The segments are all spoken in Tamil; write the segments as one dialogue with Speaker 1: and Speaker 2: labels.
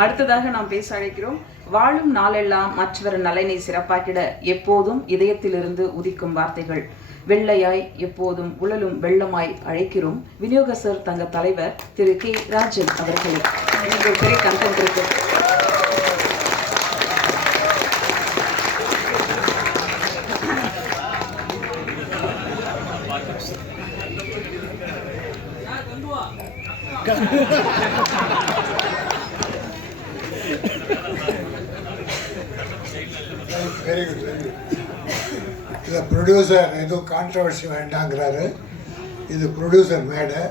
Speaker 1: அடுத்ததாக நாம் பேச அழைக்கிறோம் வாழும் நாளெல்லாம் மற்றவர் நலனை சிறப்பாக்கிட எப்போதும் இதயத்திலிருந்து உதிக்கும் வார்த்தைகள். வெள்ளையாய் எப்போதும் உழலும் வெள்ளமாய் அழைக்கிறோம் விநியோகஸ்தர் தங்க தலைவர் திரு கே. ராஜன் அவர்களை. பெரிய கண்டென்ட் இருக்கு
Speaker 2: வெரி குட் வெரி குட் இதை ப்ரொடியூசர் எதுவும் கான்ட்ரவர்சி வேண்டாங்கிறாரு. இது ப்ரொடியூசர் மேடை.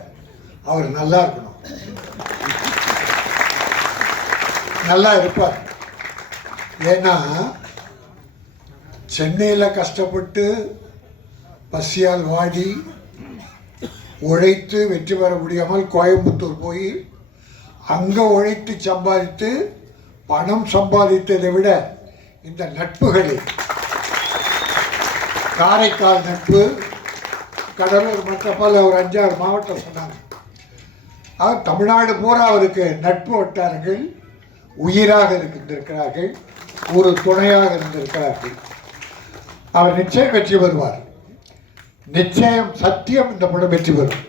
Speaker 2: அவர் நல்லா இருக்கணும். நல்லா இருப்பார். ஏன்னா சென்னையில் கஷ்டப்பட்டு பசியால் வாடி உழைத்து வெற்றி பெற முடியாமல் கோயம்புத்தூர் போய் அங்கே உழைத்து சம்பாதித்து பணம் சம்பாதித்ததை விட இந்த நட்புகளில் காரைக்கால் நட்பு கடலூர் மற்ற பல ஒரு அஞ்சாறு மாவட்டம் சொன்னாங்க. ஆனால் தமிழ்நாடு பூரா அவருக்கு நட்பு வட்டாரங்கள் உயிராக இருக்கின்றிருக்கிறார்கள் ஒரு துணையாக இருந்திருக்கிறார்கள். அவர் நிச்சயம் வெற்றி பெறுவார். நிச்சயம் சத்தியம் இந்த படம் வெற்றி பெறும்.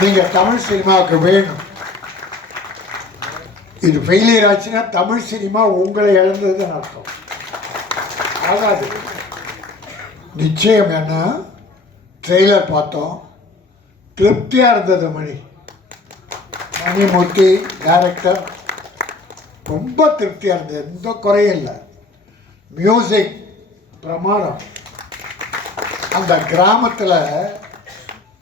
Speaker 2: நீங்கள் தமிழ் சினிமாவுக்கு வேணும். இது ஃபெயிலியர் ஆச்சுன்னா தமிழ் சினிமா உங்களை இழந்ததுன்னு அர்த்தம். ஆகாது. நிச்சயம் என்ன? ட்ரெய்லர் பார்த்தோம். திருப்தியாக இருந்தது மணி. மணிமூர்த்தி டைரக்டர் ரொம்ப திருப்தியாக இருந்தது. எந்த குறையும் இல்லை. மியூசிக் பிரமாணம் அந்த கிராமத்தில்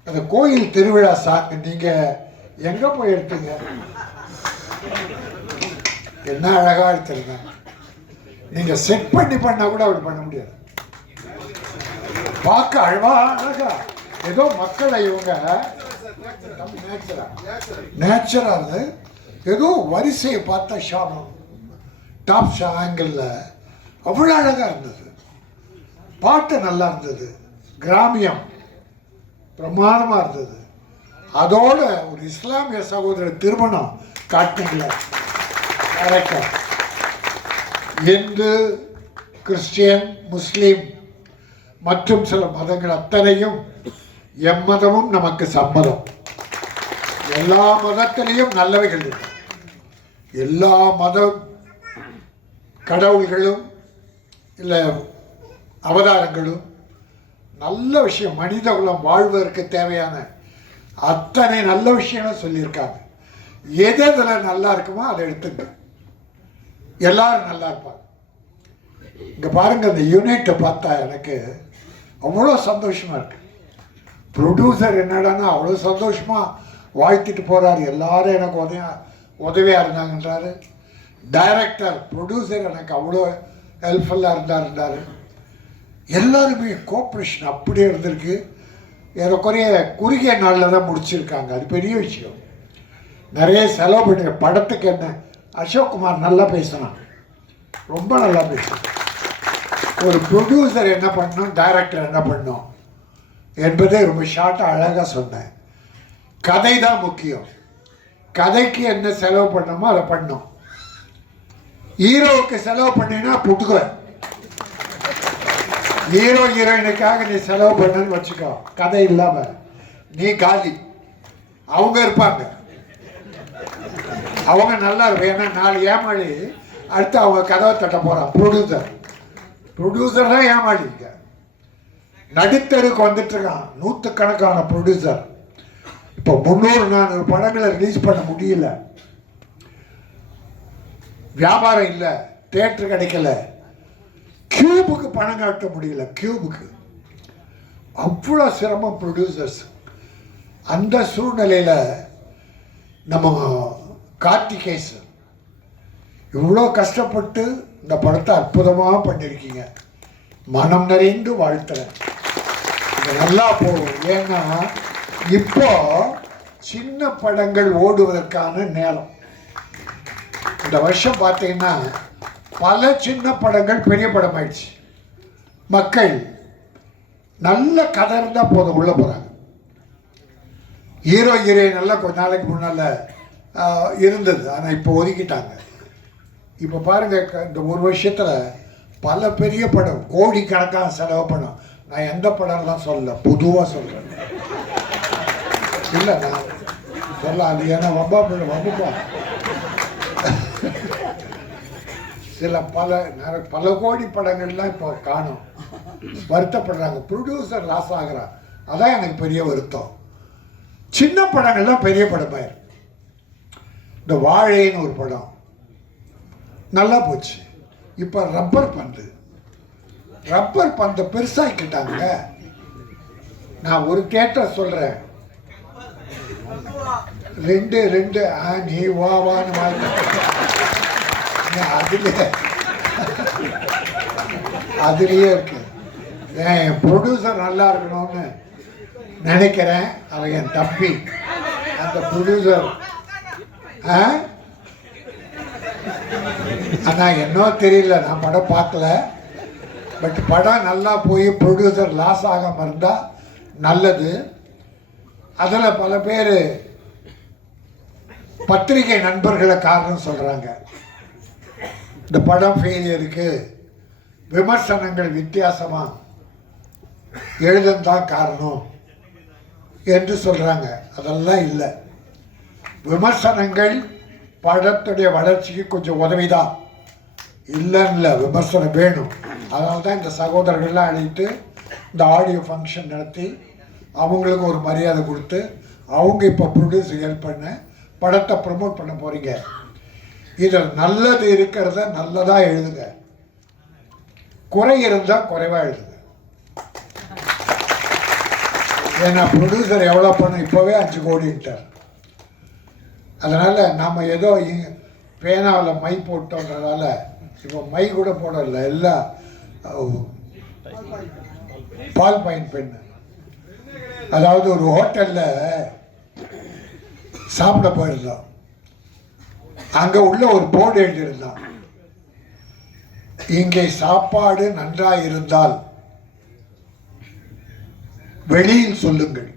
Speaker 2: அந்த கோயில் திருவிழா சாங் நீங்கள் எங்கே போய் எடுத்தீங்க? என்ன அழகாக எடுத்திருந்தாங்க நீங்கள் செட் பண்ணி பண்ணால் கூட அப்படி பண்ண முடியாது. பார்க்க அழகா அழகா. ஏதோ மக்களை இவங்க நேச்சரா இருந்து ஏதோ வரிசையை பார்த்தா ஷாபம் டாப் ஷா ஆங்கிளில் அவ்வளோ அழகாக இருந்தது. பாட்டு நல்லா இருந்தது. கிராமியம் பிரமாணமாக இருந்தது. அதோட ஒரு இஸ்லாமிய சகோதரர் திருமணம் காட்டுங்கள கரெக்டாக இந்து கிறிஸ்டியன் முஸ்லீம் மற்றும் சில மதங்கள் அத்தனையும் எம்மதமும் நமக்கு சம்மதம். எல்லா மதத்திலையும் நல்லவைகள் இருக்கு. எல்லா மத கடவுள்களும் இல்லை அவதாரங்களும் நல்ல விஷயம். மனித குலம் வாழ்வதற்கு தேவையான அத்தனை நல்ல விஷயங்களும் சொல்லியிருக்காங்க. எது எதில் நல்லா இருக்குமோ அதை எடுத்துங்க. எல்லாரும் நல்லா இருப்பாங்க. இங்கே பாருங்கள் இந்த யூனிட்டை பார்த்தா எனக்கு அவ்வளோ சந்தோஷமாக இருக்கு. ப்ரொடியூசர் என்னடான்னா அவ்வளோ சந்தோஷமாக வாழ்த்திட்டு போகிறார் எல்லாரும் எனக்கு உதவியா உதவியாக இருந்தாங்கன்றாரு. டைரக்டர் ப்ரொடியூசர் எனக்கு அவ்வளோ ஹெல்ப்ஃபுல்லாக இருந்தாருன்றாரு. எல்லாருமே கோஆப்ரேஷன் அப்படியே இருந்திருக்கு. ஏறக்குறைய குறுகிய நாளில் தான் முடிச்சிருக்காங்க. அது பெரிய விஷயம். நிறைய செலவு பண்ணி படத்துக்கு என்ன? அசோக் குமார் நல்லா பேசினான். ரொம்ப நல்லா பேசினான். ஒரு ப்ரொடியூசர் என்ன பண்ணணும்? டைரக்டர் என்ன பண்ணும் என்பதை ரொம்ப ஷார்ட்டாக அழகாக சொன்னேன். கதை தான் முக்கியம். கதைக்கு என்ன செலவு பண்ணணுமோ அதை பண்ணும் ஹீரோவுக்கு செலவு பண்ணினா புட்டுக்குவேன். ஹீரோ ஹீரோயினுக்காக நீ செலவு பண்ணன்னு வச்சுக்கோ. கதை இல்லாமல் நீ காலி. அவங்க இருப்பாங்க. அவங்க நல்லா இருக்கும். ஏன்னா நாலு ஏமாளி அடுத்து அவங்க கதவை தட்ட போகிறான் ப்ரொடியூசர் ப்ரொடியூசர் தான் ஏமாளிங்க நடுத்தருக்கு வந்துட்டு இருக்கான். நூற்றுக்கணக்கான ப்ரொடியூசர் இப்போ முந்நூறு நானூறு படங்களை ரிலீஸ் பண்ண முடியல. வியாபாரம் இல்லை. தேட்டர் கிடைக்கல. கியூபுக்கு பணம் காட்ட முடியல. கியூபுக்கு அவ்வளோ சிரமம் ப்ரொடியூசர்ஸ் அந்த சூழ்நிலையில் நம்ம கார்த்திகேஸ் இவ்வளோ கஷ்டப்பட்டு இந்த படத்தை அற்புதமாக பண்ணியிருக்கீங்க மனம் நிறைந்து வாழ்த்துறேன். இது நல்லா போகும் ஏன்னா இப்போ சின்ன படங்கள் ஓடுவதற்கான நேரம். இந்த வருஷம் பார்த்தீங்கன்னா பல சின்ன படங்கள் பெரிய படம் ஆயிடுச்சு மக்கள் நல்ல கதை இருந்தால் போதும் உள்ள போகிறாங்க ஹீரோ ஹீரோயின் எல்லாம் கொஞ்ச நாளைக்கு முன்னால் இருந்தது. ஆனால் இப்போ ஒதுக்கிட்டாங்க. இப்போ பாருங்க க- இந்த ஒரு வருஷத்தில் பல பெரிய படம் கோடிக்கணக்கான செலவு படம். நான் எந்த படம்லாம் சொல்ல பொதுவாக சொல்கிறேன் இல்லை நான் சொல்ல அது ஏன்னா வம்பா பிள்ளை வம்புப்பா. சில பல பல கோடி படங்கள்லாம் இப்போ காணும். வருத்தப்படுறாங்க. ப்ரொடியூசர் லாஸ் ஆகிறான் அதான் எனக்கு பெரிய வருத்தம். சின்ன படங்கள்லாம் பெரிய படமாயிரு இந்த வாழைன்னு ஒரு படம். நல்லா போச்சு. இப்போ ரப்பர் பந்து. ரப்பர் பந்தை பெருசாக்கிட்டாங்க. நான் ஒரு தேட்டர் சொல்கிறேன் ரெண்டு ரெண்டு ஆ நீ வா வான்னு வாழ்க்கை அதுலேயே அதுலேயே இருக்கு. என் ப்ரொடியூசர் நல்லா இருக்கணும்னு. நினைக்கிறேன் அவன் என் தம்பி. அந்த ப்ரொடியூசர் ஆனால் என்னோ தெரியல நான் படம் பார்க்கல. பட் படம் நல்லா போய் ப்ரொடியூசர் லாஸ் ஆகாமல் இருந்தால் நல்லது. அதில் பல பேர் பத்திரிகை நண்பர்களை காரணம் சொல்கிறாங்க இந்த படம் ஃபெயிலியருக்கு விமர்சனங்கள் வித்தியாசமாக எழுதந்தான் காரணம். என்று சொல்கிறாங்க அதெல்லாம் இல்லை. விமர்சனங்கள் படத்துடைய வளர்ச்சிக்கு கொஞ்சம் உதவிதான். இல்லைன்னு இல்லை விமர்சனம் வேணும். அதனால தான் இந்த சகோதரர்கள்லாம் அழைத்து இந்த ஆடியோ ஃபங்க்ஷன் நடத்தி அவங்களுக்கு ஒரு மரியாதை கொடுத்து அவங்க இப்போ ப்ரொடியூஸ் ஹெல்ப் பண்ண படத்தை ப்ரமோட் பண்ண போகிறீங்க இதில் நல்லது இருக்கிறத நல்லதாக எழுதுங்க. குறை இருந்தால் குறைவாக எழுதுங்க. ஏன்னா ப்ரொடியூசர் எவ்வளோ பண்ண இப்போவே அஞ்சு கோடின்ட்டார் அதனால் நாம் ஏதோ பேனாவில் மை போட்டோன்றதால இப்போ மை கூட போடல எல்லாம் பால் பாயிண்ட் பெண்ணு அதாவது ஒரு ஹோட்டலில் சாப்பிட போயிருந்தோம். அங்கே உள்ள ஒரு போர்டு எழுதியிருந்தான். இங்கே சாப்பாடு நன்றாக இருந்தால் வெளியில் சொல்லுங்கள்.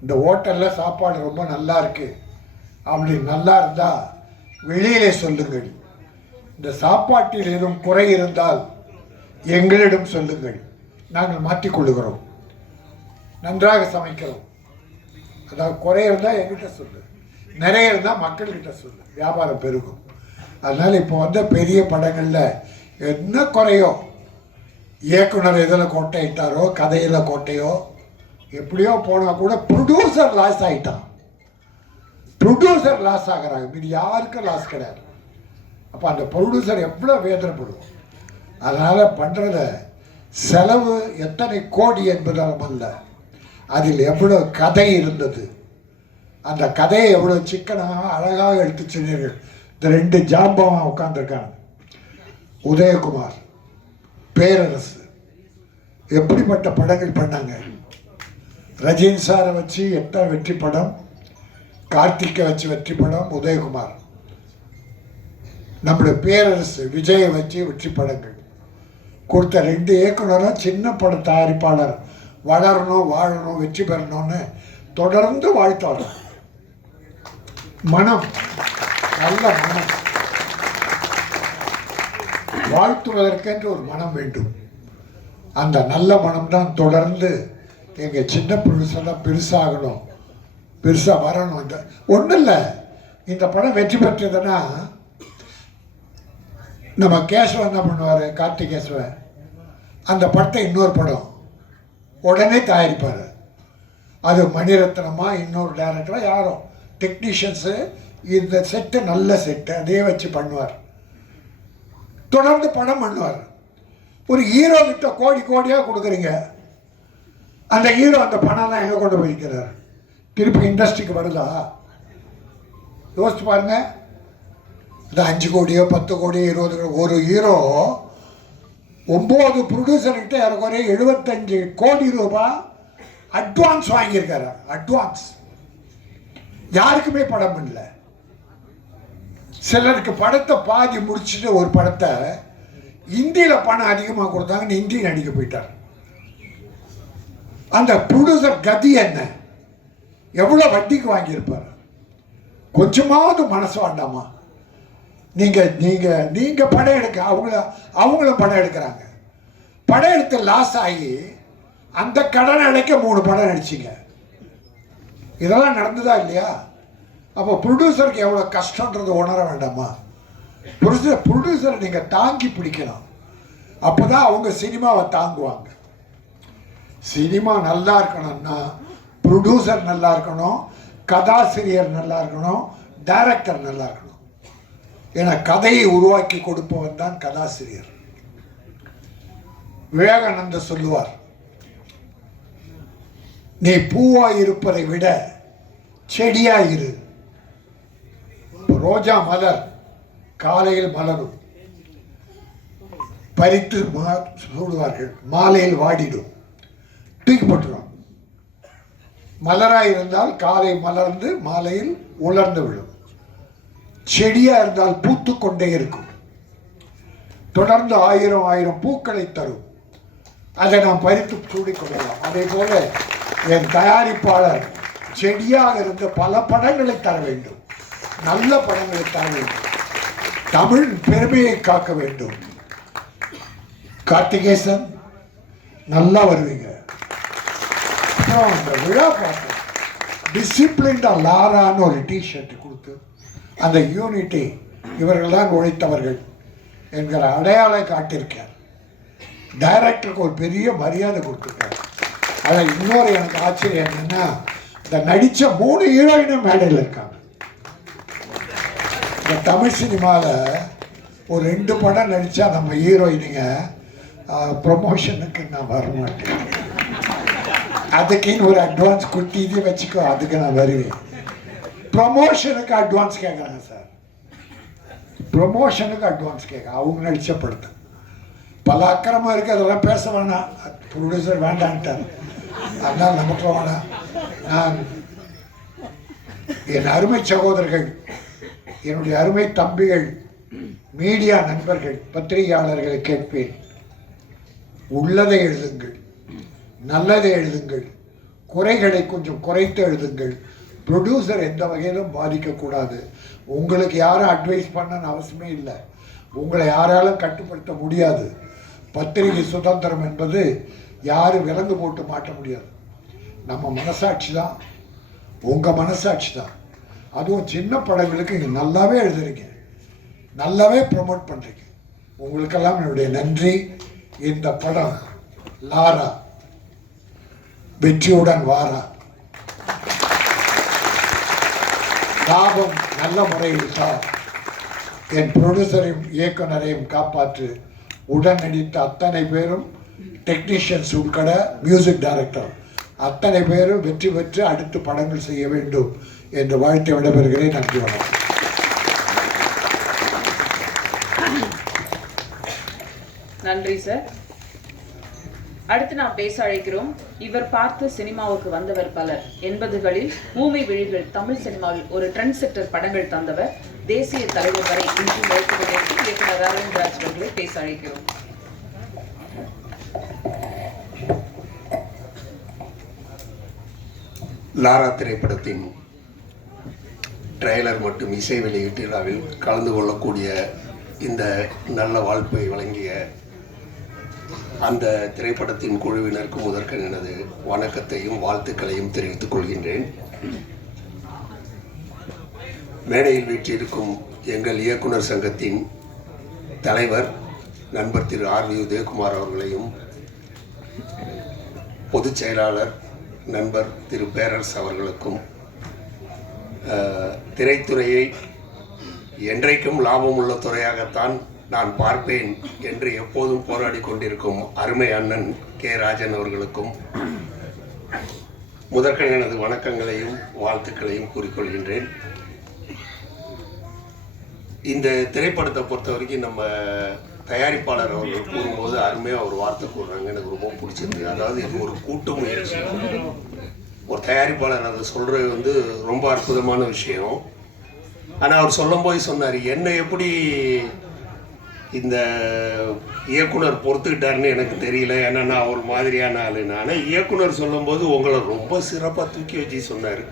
Speaker 2: இந்த ஹோட்டலில் சாப்பாடு ரொம்ப நல்லா இருக்கு. அப்படி நல்லா இருந்தால் வெளியிலே சொல்லுங்கள். இந்த சாப்பாட்டில் எதுவும் குறை இருந்தால் எங்களிடம் சொல்லுங்கள். நாங்கள் மாற்றிக்கொள்ளுகிறோம். நன்றாக சமைக்கிறோம். அதாவது குறை இருந்தால் எங்கிட்ட சொல்லு. நிறைய இருந்தால் மக்கள்கிட்ட சொல்லு. வியாபாரம் பெருகும். அதனால் இப்போ வந்த பெரிய படங்களில் என்ன குறையோ இயக்குனர் இதில் கோட்டையிட்டாரோ கதையில் கோட்டையோ எப்படியோ போனால் கூட ப்ரொடியூசர் லாஸ் ஆகிட்டான் ப்ரொடியூசர் லாஸ் ஆகிறாங்க இது யாருக்கும் லாஸ் கிடையாது. அப்போ அந்த ப்ரொடியூசர் எவ்வளோ வேதனைப்படுவோம் அதனால் பண்ணுறத செலவு எத்தனை கோடி என்பதாலும் அல்ல. அதில் எவ்வளோ கதை இருந்தது. அந்த கதையை எவ்வளோ சிக்கனாக அழகாக எடுத்து சொன்னீர்கள். இந்த ரெண்டு ஜாம்பவன் உட்காந்துருக்காங்க உதயகுமார். பேரரசு. எப்படிப்பட்ட படங்கள் பண்ணாங்க? ரஜினி சாரை வச்சு எட்டாம் வெற்றி படம்? கார்த்திக்கை வச்சு வெற்றி படம் உதயகுமார். நம்முடைய பேரரசு விஜயை வச்சு வெற்றி படங்கள். கொடுத்த ரெண்டு இயக்குனரும் சின்ன பட தயாரிப்பாளர். வளரணும் வாழணும் வெற்றி பெறணும்னு தொடர்ந்து வாழ்த்தாளர். மனம். நல்ல மனம். வாழ்த்துவதற்கென்று ஒரு மனம் வேண்டும். அந்த நல்ல மனம்தான் தொடர்ந்து எங்கள் சின்ன புருஷெல்லாம் பெருசாகணும். பெருசாக வரணும். இந்த ஒன்றும் இல்லை இந்த படம் வெற்றி பெற்றதுன்னா நம்ம கேசவன் என்ன பண்ணுவார்? கார்த்திகேசவன் அந்த படத்தை இன்னொரு படம். உடனே தயாரிப்பார். அது மணிரத்னமா இன்னொரு டேரக்டராக யாரும் டெக்னீஷியன்ஸு இந்த செட்டு நல்ல செட்டு அதே வச்சு பண்ணுவார். தொடர்ந்து பணம் பண்ணுவார். ஒரு ஹீரோ கிட்ட கோடி கோடியாக கொடுக்குறீங்க. அந்த ஹீரோ அந்த பணம்லாம் எங்கே கொண்டு போய்க்கிறார் திருப்பி இண்டஸ்ட்ரிக்கு வருதா? யோசிச்சு பாருங்க. இந்த அஞ்சு கோடியோ பத்து கோடியோ இருபது கோடி ஒரு ஹீரோ ஒம்பது ப்ரொடியூசர்கிட்ட ஏறக்குறைய எழுபத்தஞ்சு கோடி ரூபாய் அட்வான்ஸ் வாங்கியிருக்காரு. அட்வான்ஸ் யாருக்குமே படம் பண்ணல. சிலருக்கு படத்தை பாதி முடிச்சுட்டு ஒரு படத்தை இந்தியில் பணம் அதிகமாக கொடுத்தாங்கன்னு ஹிந்தி நடிக்க போயிட்டார். அந்த ப்ரொடியூசர் கதி என்ன? எவ்வளோ வட்டிக்கு வாங்கியிருப்பார்? கொஞ்சமாவது மனசு வேண்டாமா? நீங்கள் நீங்கள் நீங்கள் படம் எடுக்க அவங்கள அவங்களும் படம் எடுக்கிறாங்க. படம் எடுத்து லாஸ் ஆகி அந்த கடனை அடைக்க மூணு படம் நடிச்சிங்க. இதெல்லாம் நடந்ததா இல்லையா? அப்போ ப்ரொடியூசருக்கு எவ்வளோ கஷ்டன்றது உணர வேண்டாமா? ப்ரொடியூசர் ப்ரொடியூசரை நீங்கள் தாங்கி பிடிக்கணும் அப்போ தான் அவங்க சினிமாவை தாங்குவாங்க. சினிமா நல்லா இருக்கணும்னா ப்ரொடியூசர் நல்லா இருக்கணும் கதாசிரியர் நல்லா இருக்கணும் டைரக்டர் நல்லா இருக்கணும். ஏன்னா கதையை உருவாக்கி கொடுப்பவன் தான் கதாசிரியர். விவேகானந்த சொல்லுவார் நீ பூவாய் இருப்பதை விட செடியாயிரு ரோஜா மலர் காலையில் மலரும். பறித்து மா- சூடுவார்கள். மாலையில் வாடிடும். தூக்கி போட்டுரும். மலராக இருந்தால் காலை மலர்ந்து மாலையில் உலர்ந்து விடும். செடியாக இருந்தால் பூத்து கொண்டே இருக்கும். தொடர்ந்து ஆயிரம் ஆயிரம் பூக்களை தரும். அதை நாம் பறித்து சூடிக்கொள்ளலாம் அதே போல என் தயாரிப்பாளர் செடியாக இருந்த பல படங்களை தர வேண்டும். நல்ல படங்களை தர வேண்டும் தமிழ் பெருமையை காக்க வேண்டும். கார்த்திகேசன் நல்லா வருவீங்க. அப்புறம் அந்த விழா பார்த்தேன் டிசிப்ளின்டா லாரான்னு ஒரு டிஷர்ட் கொடுத்து அந்த யூனிட்டி இவர்கள் தான் உழைத்தவர்கள் என்கிற அடையாளம் காட்டியிருக்கார். டைரக்டருக்கு ஒரு பெரிய மரியாதை கொடுத்துருக்கார். அதில் இன்னொரு எனக்கு ஆச்சரியம் என்னென்னா இந்த நடித்த மூணு ஹீரோயினும் மேடையில் இருக்காங்க. இந்த தமிழ் சினிமாவில் ஒரு ரெண்டு படம் நடித்தா நம்ம ஹீரோயினுங்க ப்ரொமோஷனுக்கு நான் வர மாட்டேன் அதுக்குன்னு ஒரு அட்வான்ஸ் குட்டி இதே வச்சுக்கோ அதுக்கு நான் வருவேன். ப்ரொமோஷனுக்கு அட்வான்ஸ் கேட்குறாங்க சார். ப்ரொமோஷனுக்கு அட்வான்ஸ் கேட்க அவங்க நடித்த படத்தை. பல அக்கிரமம் இருக்குது அதெல்லாம் பேச வேணாம். ப்ரொடியூசர் வேண்டான்ட்டார். அதனால் நமக்கு வேணாம். நான் என் அருமை சகோதரர்கள் என்னுடைய அருமை தம்பிகள் மீடியா நண்பர்கள் பத்திரிகையாளர்களை கேட்பேன். உள்ளதை எழுதுங்கள் நல்லதை எழுதுங்கள் குறைகளை கொஞ்சம் குறைத்து எழுதுங்கள். ப்ரொடியூசர் எந்த வகையிலும் பாதிக்கக்கூடாது. உங்களுக்கு யாரும் அட்வைஸ் பண்ணணும்னு அவசியமே இல்லை. உங்களை யாராலும் கட்டுப்படுத்த முடியாது. பத்திரிகை சுதந்திரம் என்பது யாரும் விலங்கு போட்டு மாட்ட முடியாது. நம்ம மனசாட்சி தான். உங்கள் மனசாட்சி தான். அதுவும் சின்ன படங்களுக்கு இங்கே நல்லாவே எழுதுறீங்க. நல்லாவே ப்ரொமோட் பண்ணுறீங்க உங்களுக்கெல்லாம் என்னுடைய நன்றி. இந்த படம் லாரா வெற்றியுடன் வாரா. லாபம் நல்ல முறையில் சார். என் ப்ரொடியூசரையும் இயக்குனரையும் காப்பாற்று. உடன் நடித்த அத்தனை பேரும் டெக்னீஷியன்ஸ் உட்பட மியூசிக் டைரக்டர் அத்தனை பேரும் வெற்றி பெற்று அடுத்து படங்கள் செய்ய வேண்டும். என்று வாழ்த்து விடைபெறுகிறேன். நன்றி வணக்கம்.
Speaker 1: நன்றி சார். அடுத்து நாம் பேச அழைக்கிறோம் இவர் பார்த்து சினிமாவுக்கு வந்தவர் பலர். எண்பதுகளில் ஊமை விழிகள் தமிழ் சினிமாவில் ஒரு ட்ரெண்ட் செட்டர் படங்கள் தந்தவர். தேசிய தலைவர் வரை இன்று கொண்டிருக்கும் இயக்குனர் அரவிந்த் ராஜ் அவர்களை பேச அழைக்கிறோம்.
Speaker 3: லாரா திரைப்படத்தின் ட்ரெய்லர் மற்றும் இசை வெளியீட்டு விழாவில் கலந்து கொள்ளக்கூடிய இந்த நல்ல வாய்ப்பை வழங்கிய அந்த திரைப்படத்தின் குழுவினருக்கு முதற்கன் எனது வணக்கத்தையும் வாழ்த்துக்களையும் தெரிவித்துக் கொள்கின்றேன். மேடையில் வீற்றிருக்கும் எங்கள் இயக்குனர் சங்கத்தின் தலைவர் நண்பர் திரு ஆர் வி உதயகுமார் அவர்களையும் பொதுச் செயலாளர் நண்பர் திரு பேரரசு அவர்களுக்கும் திரைத்துறையை என்றைக்கும் லாபம் உள்ள துறையாகத்தான் நான் பார்ப்பேன் என்று எப்போதும் போராடி கொண்டிருக்கும் அருமை அண்ணன் கே ராஜன் அவர்களுக்கும் முதற்கண் எனது வணக்கங்களையும் வாழ்த்துக்களையும் கூறிக்கொள்கின்றேன். இந்த திரைப்படத்தை பொறுத்த வரைக்கும் நம்ம தயாரிப்பாளர் அவர்கள் கூறும்போது அருமையாக ஒரு வார்த்தை கூறுறாங்க எனக்கு ரொம்ப பிடிச்சிருக்கு அதாவது இது ஒரு கூட்டு முயற்சி. ஒரு தயாரிப்பாளர் அதை சொல்கிறது வந்து ரொம்ப அற்புதமான விஷயம். ஆனால் அவர் சொல்லும்போது சொன்னார் என்னை எப்படி இந்த இயக்குனர் பொறுத்துக்கிட்டாருன்னு எனக்கு தெரியல. ஏன்னா நான் ஒரு மாதிரியான ஆளுன்னு ஆனால் இயக்குனர் சொல்லும்போது உங்களை ரொம்ப சிறப்பாக தூக்கி வச்சு சொன்னார்.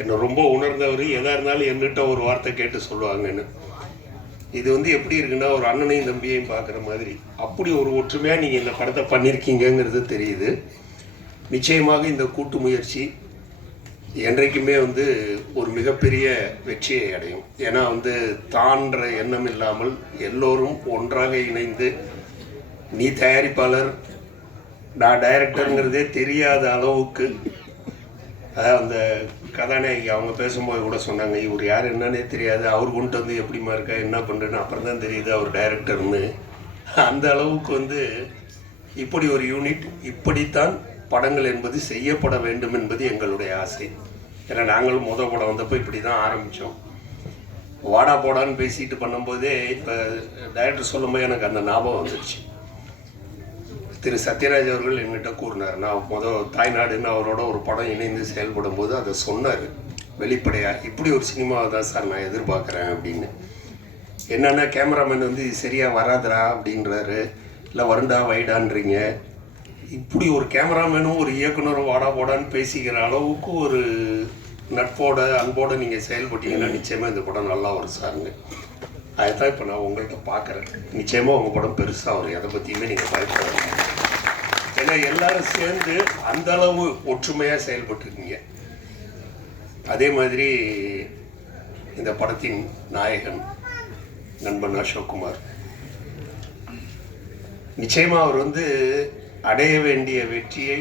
Speaker 3: என்னை ரொம்ப உணர்ந்தவர். எதாக இருந்தாலும் என்கிட்ட ஒரு வார்த்தை கேட்டு சொல்லுவாங்கன்னு. இது வந்து எப்படி இருக்குன்னா ஒரு அண்ணனையும் தம்பியையும் பார்க்குற மாதிரி. அப்படி ஒரு ஒற்றுமையாக நீங்கள் இந்த படத்தை பண்ணியிருக்கீங்கங்கிறது தெரியுது. நிச்சயமாக இந்த கூட்டு முயற்சி என்றைக்குமே வந்து ஒரு மிகப்பெரிய வெற்றியை அடையும். ஏன்னா வந்து தான்ற எண்ணம் இல்லாமல் எல்லோரும் ஒன்றாக இணைந்து நீ தயாரிப்பாளர் நான் டைரக்டருங்கிறதே தெரியாத அளவுக்கு அதாவது அந்த கதாநாயகி அவங்க பேசும்போது கூட சொன்னாங்க இவர் யார் என்னன்னே தெரியாது அவர் கொண்டு வந்து எப்படிமா இருக்கா என்ன பண்ணுறேன்னு அப்புறம் தான் தெரியுது அவர் டைரக்டர்னு. அந்த அளவுக்கு வந்து இப்படி ஒரு யூனிட் இப்படித்தான் படங்கள் என்பது செய்யப்பட வேண்டும் என்பது எங்களுடைய ஆசை. ஏன்னா நாங்களும் முத படம் வந்தப்போ இப்படி தான் ஆரம்பித்தோம் வாடா போடான்னு பேசிட்டு பண்ணும்போதே இப்போ டைரக்டர் சொல்லும்போது எனக்கு அந்த ஞாபகம் வந்துடுச்சு திரு சத்யராஜ் அவர்கள் என்கிட்ட கூறினார் நான் முத தாய்நாடுன்னு அவரோட ஒரு படம் இணைந்து செயல்படும் போது அதை சொன்னார். வெளிப்படையாக இப்படி ஒரு சினிமாவை தான் சார் நான் எதிர்பார்க்குறேன் அப்படின்னு. என்னென்னா கேமராமேன் வந்து சரியாக வராதரா அப்படின்றாரு. இல்லை வருண்டா வைடான்றீங்க. இப்படி ஒரு கேமராமேனும் ஒரு இயக்குனரும் வாடா போடான்னு பேசிக்கிற அளவுக்கு ஒரு நட்போட அன்போட நீங்கள் செயல்பட்டீங்கன்னா நிச்சயமாக இந்த படம் நல்லா வரும் சாருங்க அதுதான் இப்போ நான் உங்கள்கிட்ட பார்க்குறேன் நிச்சயமாக உங்கள் படம் பெருசாக வரும். எதை பற்றியுமே நீங்கள் பயப்பட ஏன்னா எல்லாரும் சேர்ந்து அந்த அளவு ஒற்றுமையாக செயல்பட்டுருக்கீங்க. அதே மாதிரி இந்த படத்தின் நாயகன் நண்பன் அசோக்குமார் நிச்சயமாக அவர் வந்து அடைய வேண்டிய வெற்றியை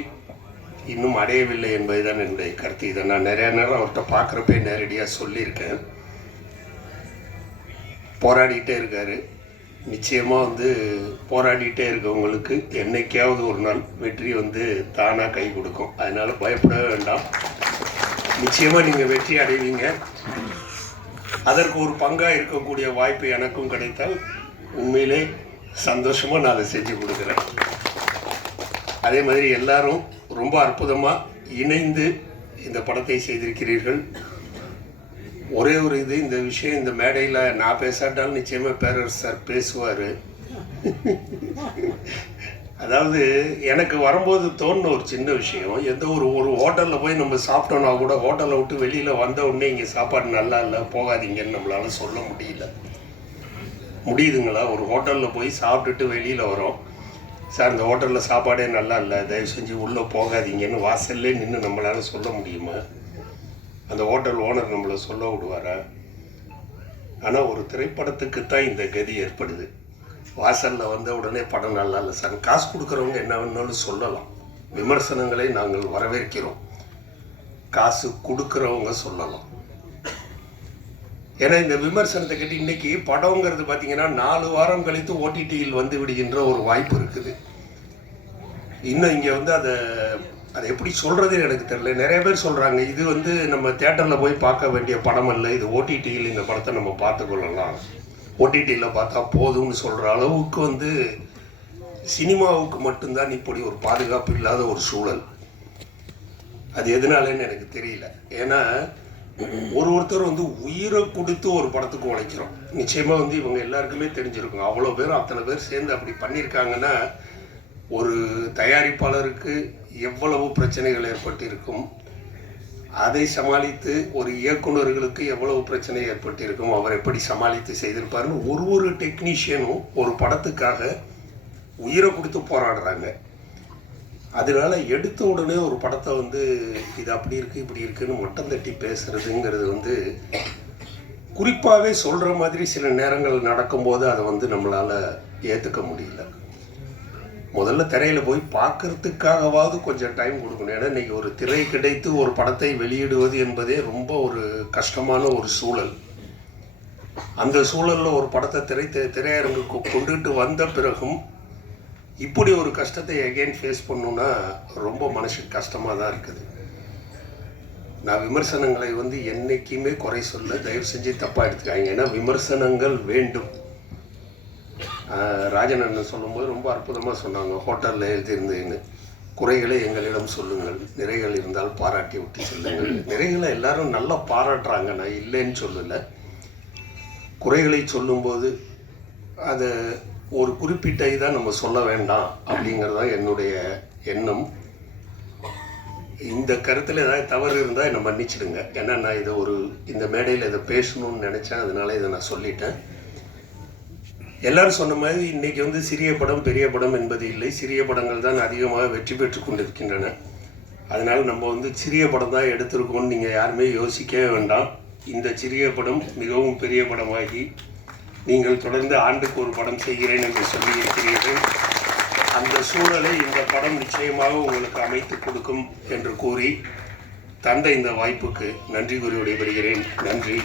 Speaker 3: இன்னும் அடையவில்லை என்பதுதான் என்னுடைய கருத்து. இதை நான் நிறையா நேரம் அவர்கிட்ட பார்க்குறப்பே நேரடியாக சொல்லியிருக்கேன். போராடிட்டே இருக்காரு. நிச்சயமாக வந்து போராடிட்டே இருக்கவங்களுக்கு என்னைக்காவது ஒரு நாள் வெற்றி வந்து தானாக கை கொடுக்கும். அதனால் பயப்பட வேண்டாம். நிச்சயமாக நீங்கள் வெற்றி அடைவீங்க. அதற்கு ஒரு பங்காக இருக்கக்கூடிய வாய்ப்பு எனக்கும் கிடைத்தால் உண்மையிலே சந்தோஷமாக நான் அதை செஞ்சு கொடுக்குறேன். அதே மாதிரி எல்லாரும் ரொம்ப அற்புதமாக இணைந்து இந்த படத்தை செய்திருக்கிறீர்கள். ஒரே ஒரு இது இந்த விஷயம் இந்த மேடையில் நான் பேசாட்டாலும் நிச்சயமாக பேரர் சார் பேசுவார். அதாவது எனக்கு வரும்போது தோணுன ஒரு சின்ன விஷயம் எந்த ஒரு ஒரு ஹோட்டலில் போய் நம்ம சாப்பிட்டோம்னா கூட ஹோட்டலை விட்டு வெளியில் வந்த உடனே இங்கே சாப்பாடு நல்லா இல்லை போகாதீங்கன்னு நம்மளால சொல்ல முடியல. முடியுதுங்களா? ஒரு ஹோட்டலில் போய் சாப்பிட்டுட்டு வெளியில் வரோம். சார் இந்த ஹோட்டலில் சாப்பாடே நல்லா இல்லை. தயவு செஞ்சு உள்ளே போகாதீங்கன்னு வாசல்லே நின்று நம்மளால சொல்ல முடியுமா? அந்த ஹோட்டல் ஓனர் நம்மளை சொல்ல விடுவாரா? ஆனால் ஒரு திரைப்படத்துக்கு தான் இந்த கதி ஏற்படுது. வாசலில் வந்த உடனே படம் நல்லா இல்லை. சார் காசு கொடுக்குறவங்க என்ன வேணாலும் சொல்லலாம். விமர்சனங்களை நாங்கள் வரவேற்கிறோம். காசு கொடுக்குறவங்க சொல்லலாம். ஏன்னா இந்த விமர்சனத்தை கேட்டு இன்னைக்கு படங்கிறது பார்த்தீங்கன்னா நாலு வாரம் கழித்து ஓடிடியில் வந்து விடுகின்ற ஒரு வாய்ப்பு இருக்குது. இன்னும் இங்கே வந்து அதை அதை எப்படி சொல்கிறதுன்னு எனக்கு தெரியல. நிறைய பேர் சொல்கிறாங்க இது வந்து நம்ம தேட்டரில் போய் பார்க்க வேண்டிய படம் அல்ல இது ஓடிடியில் இந்த படத்தை நம்ம பார்த்துக்கொள்ளலாம் ஓடிடியில் பார்த்தா போதும்னு சொல்கிற அளவுக்கு வந்து சினிமாவுக்கு மட்டும்தான் இப்படி ஒரு பாதுகாப்பு இல்லாத ஒரு சூழல். அது எதனாலன்னு எனக்கு தெரியல. ஏன்னா ஒரு ஒருத்தர் வந்து உயிரை கொடுத்து ஒரு படத்துக்கு உழைக்கிறோம். நிச்சயமாக வந்து இவங்க எல்லாருக்குமே தெரிஞ்சிருக்கும். அவ்வளோ பேரும் அத்தனை பேர் சேர்ந்து அப்படி பண்ணியிருக்காங்கன்னா ஒரு தயாரிப்பாளருக்கு எவ்வளவு பிரச்சனைகள் ஏற்பட்டிருக்கும்? அதை சமாளித்து ஒரு இயக்குனர்களுக்கு எவ்வளவு பிரச்சனை ஏற்பட்டிருக்கும்? அவர் எப்படி சமாளித்து செய்திருப்பாருன்னு ஒரு ஒரு டெக்னீஷியனும் ஒரு படத்துக்காக உயிரை கொடுத்து போராடுறாங்க. அதனால எடுத்த உடனே ஒரு படத்தை வந்து இது அப்படி இருக்குது இப்படி இருக்குன்னு மட்டம் தட்டி பேசுகிறதுங்கிறது வந்து குறிப்பாகவே சொல்கிற மாதிரி சில நேரங்கள் நடக்கும்போது அதை வந்து நம்மளால் ஏற்றுக்க முடியல. முதல்ல திரையில் போய் பார்க்கறதுக்காகவாவது கொஞ்சம் டைம் கொடுக்கணும். ஏன்னா இன்றைக்கி ஒரு திரை கிடைத்து ஒரு படத்தை வெளியிடுவது என்பதே ரொம்ப ஒரு கஷ்டமான ஒரு சூழல். அந்த சூழலில் ஒரு படத்தை திரை திரையரங்குக்கு கொண்டுட்டு வந்த பிறகும் இப்படி ஒரு கஷ்டத்தை எகெயின் ஃபேஸ் பண்ணணும்னா ரொம்ப மனசுக்கு கஷ்டமாக தான் இருக்குது. நான் விமர்சனங்களை வந்து என்றைக்குமே குறை சொல்ல தயவு செஞ்சு தப்பாக எடுத்துக்காங்க ஏன்னா விமர்சனங்கள் வேண்டும். ராஜன் அண்ணன் சொல்லும்போது ரொம்ப அற்புதமாக சொன்னாங்க. ஹோட்டலில் எழுதியிருந்தேன்னு. குறைகளை எங்களிடம் சொல்லுங்கள். நிறைகள் இருந்தால் பாராட்டி விட்டு சொல்லுங்கள். நிறைகளை எல்லாரும் நல்லா பாராட்டுறாங்க. நான் இல்லைன்னு சொல்லலை. குறைகளை சொல்லும்போது அதை ஒரு குறிப்பிட்ட இதாக நம்ம சொல்ல வேண்டாம் அப்படிங்கிறது தான் என்னுடைய எண்ணம். இந்த கருத்தில் ஏதாவது தவறு இருந்தால் என்னை மன்னிச்சிடுங்க. ஏன்னா நான் இதை ஒரு இந்த மேடையில் இதை பேசணும்னு நினச்சேன். அதனால இதை நான் சொல்லிட்டேன். எல்லாரும் சொன்ன மாதிரி இன்னைக்கு வந்து சிறிய படம் பெரிய படம் என்பது இல்லை. சிறிய படங்கள் தான் அதிகமாக வெற்றி பெற்று கொண்டிருக்கின்றன. அதனால் நம்ம வந்து சிறிய படம் தான் எடுத்திருக்கோம்னு நீங்கள் யாருமே யோசிக்கவே வேண்டாம். இந்த சிறிய படம் மிகவும் பெரிய படமாகி நீங்கள் தொடர்ந்து ஆண்டுக்கு ஒரு படம் செய்கிறேன் என்று சொல்லியிருக்கிறீர்கள். அந்த சூழலை இந்த படம் நிச்சயமாக உங்களுக்கு அமைத்து கொடுக்கும் என்று கூறி தந்த இந்த வாய்ப்புக்கு நன்றி கூறி விடைபெறுகிறேன். நன்றி.